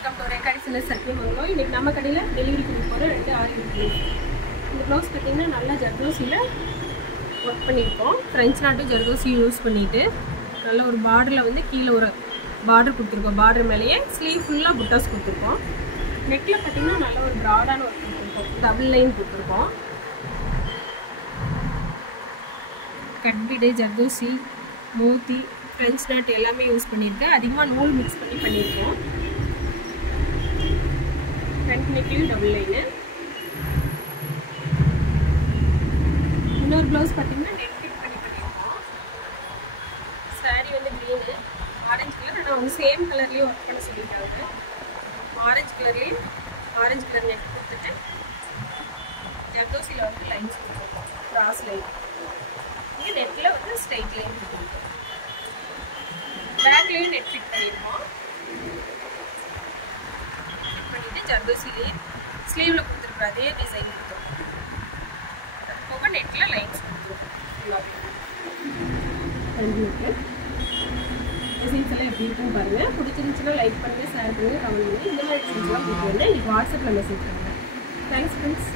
Welcome to ரேகாடி silks Sathyamangalam. இன்னைக்கு நம்ம கடையில் டெலிவரி கொடுக்க போகிற 2 ஆரி ப்ளவுஸ். இந்த ப்ளவுஸ் பார்த்தீங்கன்னா நல்லா ஜர்தோசியில் ஒர்க் பண்ணியிருக்கோம். ஃப்ரெஞ்ச் நாட்டு ஜர்தோசி யூஸ் பண்ணிவிட்டு நல்ல ஒரு பார்டரில் வந்து கீழே ஒரு பார்டர் கொடுத்துருக்கோம். பார்டர் மேலேயே ஸ்லீவ் ஃபுல்லாக புட்டாஸ் கொடுத்துருக்கோம். நெக்கில் பார்த்தீங்கன்னா நல்ல ஒரு ப்ராடான ஒர்க் கொடுத்துருக்கோம். டபுள் லைன் கொடுத்துருக்கோம். கட்பிடு ஜர்தோசி மோத்தி ஃப்ரெஞ்ச் நாட் எல்லாமே யூஸ் பண்ணியிருக்கேன். அதிகமாக நூல் மிக்ஸ் பண்ணியிருக்கோம். ஃப்ரண்ட் நெக்லையும் டபுள் லைனு. இன்னொரு ப்ளவுஸ் பார்த்தீங்கன்னா நெக் ஃபிட் பண்ணியிருக்கோம். சாரீ வந்து க்ரீனு ஆரஞ்சு கலர். ஆனால் அவங்க சேம் கலர்லேயும் ஒர்க் பண்ண சொல்லியிருக்காங்க. ஆரஞ்சு கலர்லேயும் ஆரஞ்சு கலர் நெக் கொடுத்துட்டு ஜர்தோசியில் வந்து லைன்ஸ் கொடுத்துருக்கோம். Cross line. இங்கே நெட்டில் வந்து ஸ்ட்ரைட் லைன் கொடுத்துருக்கோம். பேக்லேயும் நெட் ஃபிட் பண்ணியிருக்கோம். ஃபிட் பண்ணிவிட்டு ஜர்தோசிலேயே ஸ்லீவில் கொடுத்துருக்கோம். அதே டிசைன் கொடுத்துருக்கோம். அது போக நெட்டில் லைன்ஸ் கொடுத்துருக்கோம். டிசைன்ஸ் எல்லாம் எப்படி இருக்குன்னு பாருங்கள். பிடிச்சிருந்துச்சுன்னா லைக் பண்ணுங்கள், ஷேர் பண்ணுங்கள், கமெண்ட் பண்ணுங்கள். இந்த மாதிரி டிசைன்ஸ்லாம் கொடுத்து வந்து எனக்கு வாட்ஸ்அப்பில் மெசேஜ் பண்ணுங்கள். Thanks friends.